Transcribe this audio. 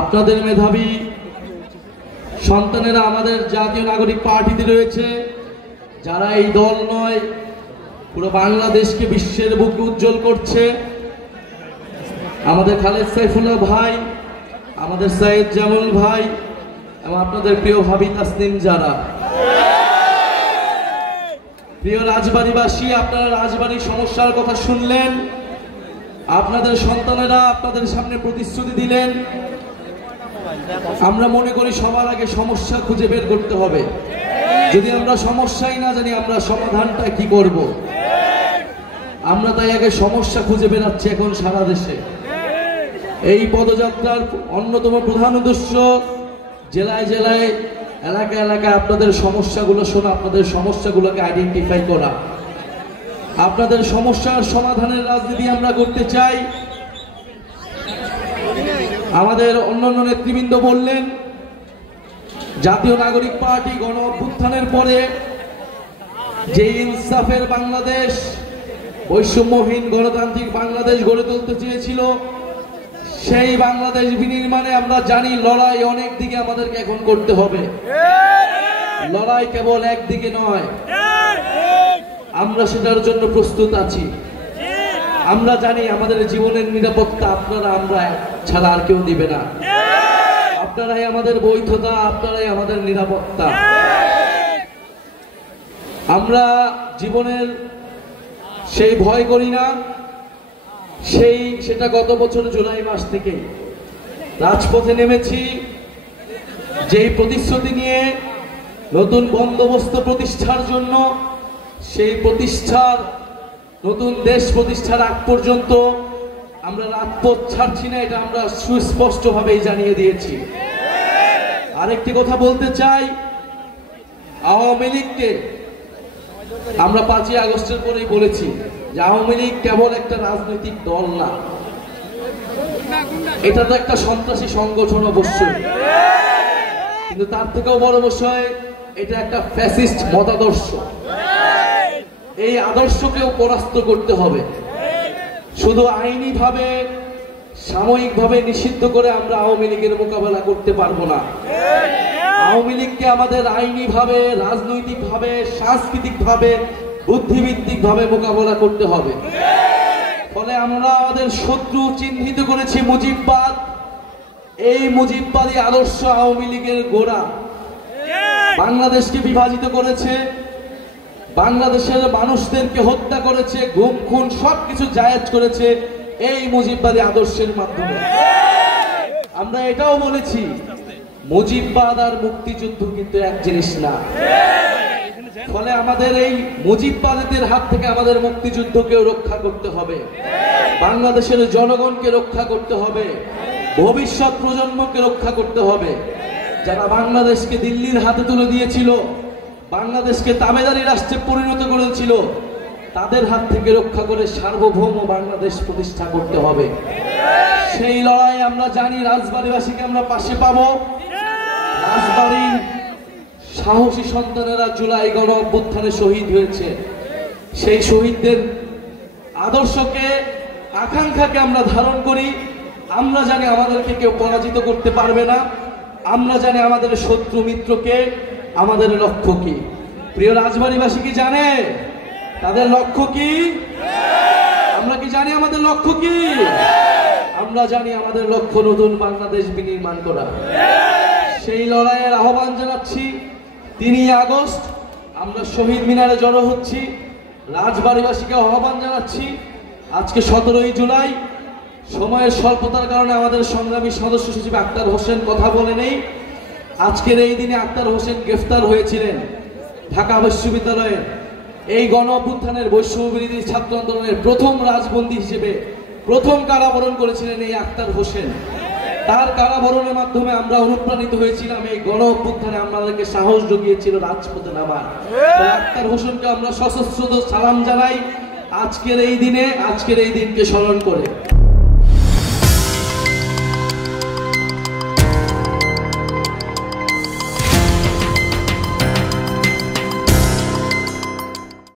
আপনাদের মেধাবী সন্তানেরা আমাদের জাতীয় নাগরিক পার্টিতে রয়েছে, যারা এই দল নয় পুরো বাংলাদেশকে বিশ্বের বুকে উজ্জ্বল করছে। আমাদের খালেদ সাইফুল্লাহ ভাই, আমাদের সাইদ জামুল ভাই এবং আপনাদের প্রিয় ভাবি তাসনিম যারা। প্রিয় রাজবাড়ীবাসী, আপনারা রাজবাড়ির সমস্যার কথা শুনলেন, আপনাদের সন্তানেরা আপনাদের সামনে প্রতিশ্রুতি দিলেন। আমরা মনে করি সবার আগে সমস্যা খুঁজে বের করতে হবে। যদি আমরা সমস্যাই না জানি আমরা সমাধানটা কি করব, আমরা তাই আগে সমস্যা খুঁজে বেরাচ্ছি এখন সারা দেশে। এই পদযাত্রার অন্যতম প্রধান উদ্দেশ্য জেলায় জেলায় এলাকায় এলাকায় আপনাদের সমস্যাগুলো শোনা, আপনাদের সমস্যাগুলোকে আইডেন্টিফাই করা। আপনাদের সমস্যার সমাধানের রাজনীতি আমরা করতে চাই। আমাদের অন্যান্য নেতৃবৃন্দ বললেন, জাতীয় নাগরিক পার্টি গণ অভ্যুত্থানের পরে যে ইনসাফের বাংলাদেশ, বৈষম্যহীন গণতান্ত্রিক বাংলাদেশ গড়ে তুলতে চেয়েছিল, সেই বাংলাদেশ বিনির্মাণে আমরা জানি লড়াই অনেক দিকে আমাদেরকে এখন করতে হবে। লড়াই কেবল একদিকে নয়, আমরা সেটার জন্য প্রস্তুত আছি। আমরা জানি আমাদের জীবনের নিরাপত্তা আপনারা আমরা ছাড়া আর কেউ দিবে না। আপনারাই আমাদের বৈধতা, আপনারাই আমাদের নিরাপত্তা। আমরা জীবনের সেই ভয় করি না, সেটা গত বছর জুলাই মাস থেকে রাজপথে নেমেছি যেই প্রতিশ্রুতি নিয়ে নতুন বন্দোবস্ত প্রতিষ্ঠার জন্য। সেই প্রতিষ্ঠার নতুন দেশ প্রতিষ্ঠার আগ পর্যন্ত আমরা রাজপথ ছাড়ছি না, এটা আমরা সুস্পষ্টভাবেই জানিয়ে দিয়েছি। আরেকটি কথা বলতে চাই, আওয়ামী লীগকে আমরা 5ই আগস্টের পরেই বলেছি যে আওয়ামী লীগ কেবল একটা রাজনৈতিক দল না, এটা তো একটা সন্ত্রাসী সংগঠন অবশ্যই, কিন্তু তার থেকেও বড় বিষয় এটা একটা ফ্যাসিস্ট মতাদর্শ। এই আদর্শকেও পরাস্ত করতে হবে। শুধু আইনি ভাবে সাময়িক ভাবে নিষিদ্ধ করে আমরা আওয়ামী লীগের মোকাবেলা করতে পারবো না। আওয়ামী লীগকে আমাদের আইনি ভাবে, রাজনৈতিক ভাবে, সাংস্কৃতিক ভাবে, বুদ্ধিভিত্তিক ভাবে মোকাবেলা করতে হবে। ফলে আমরা আমাদের শত্রু চিহ্নিত করেছি মুজিববাদ। এই মুজিববাদী আদর্শ আওয়ামী লীগের গোড়া, বাংলাদেশকে বিভাজিত করেছে, বাংলাদেশের মানুষদেরকে হত্যা করেছে, গুম খুন সবকিছু জায়েজ করেছে এই মুজিববাদী আদর্শের মাধ্যমে। আমরা এটাও বলেছি মুজিববাদ আর মুক্তিযুদ্ধ কিন্তু এক জিনিস না। ফলে আমাদের এই মুজিববাদীদের হাত থেকে আমাদের মুক্তিযুদ্ধকেও রক্ষা করতে হবে, বাংলাদেশের জনগণকে রক্ষা করতে হবে, ভবিষ্যৎ প্রজন্মকে রক্ষা করতে হবে। যারা বাংলাদেশকে দিল্লির হাতে তুলে দিয়েছিল, বাংলাদেশকে তাবেদারি রাষ্ট্রে পরিণত করেছিল, তাদের হাত থেকে রক্ষা করে সার্বভৌম বাংলাদেশ প্রতিষ্ঠা করতে হবে। সেই লড়াই আমরা জানি, রাজবাড়ীবাসীকে আমরা পাশে পাবো। রাজবাড়ীর সাহসী সন্তানেরা জুলাই গণ অভ্যুত্থানে শহীদ হয়েছে, সেই শহীদদের আদর্শকে, আকাঙ্ক্ষাকে আমরা ধারণ করি। আমরা জানি আমাদেরকে কেউ পরাজিত করতে পারবে না। আমরা জানি আমাদের শত্রু মিত্রকে, আমাদের লক্ষ্য কি। প্রিয় রাজবাড়ীবাসী কি জানে তাদের লক্ষ্য কি? আমরা কি জানি আমাদের লক্ষ্য কি? আমরা জানি আমাদের লক্ষ্য নতুন বাংলাদেশ বিনির্মাণ করা। সেই লড়াইয়ের আহ্বান জানাচ্ছি। 3 আগস্ট আমরা শহীদ মিনারে জড়ো হচ্ছি। রাজবাড়ীবাসীকে আহ্বান জানাচ্ছি, আজকে 17ই জুলাই। সময়ের স্বল্পতার কারণে আমাদের সংগ্রামী সদস্য সচিব আক্তার হোসেন কথা বলে নেই। আজকের এই দিনে আক্তার হোসেন গ্রেফতার হয়েছিলেন ঢাকা বিশ্ববিদ্যালয়ে। এই গণ অভ্যুত্থানের বৈষম্য বিরোধী ছাত্র আন্দোলনের প্রথম রাজবন্দী হিসেবে প্রথম কারাবরণ করেছিলেন এই আক্তার হোসেন। তার কারাবরণের মাধ্যমে আমরা অনুপ্রাণিত হয়েছিলাম, এই গণ অভ্যুত্থানে আমাদেরকে সাহস জুগিয়েছিল রাজপথে নামার। আক্তার হোসেনকে আমরা সশস্ত্র সালাম জানাই আজকের এই দিনে, আজকের এই দিনকে স্মরণ করে।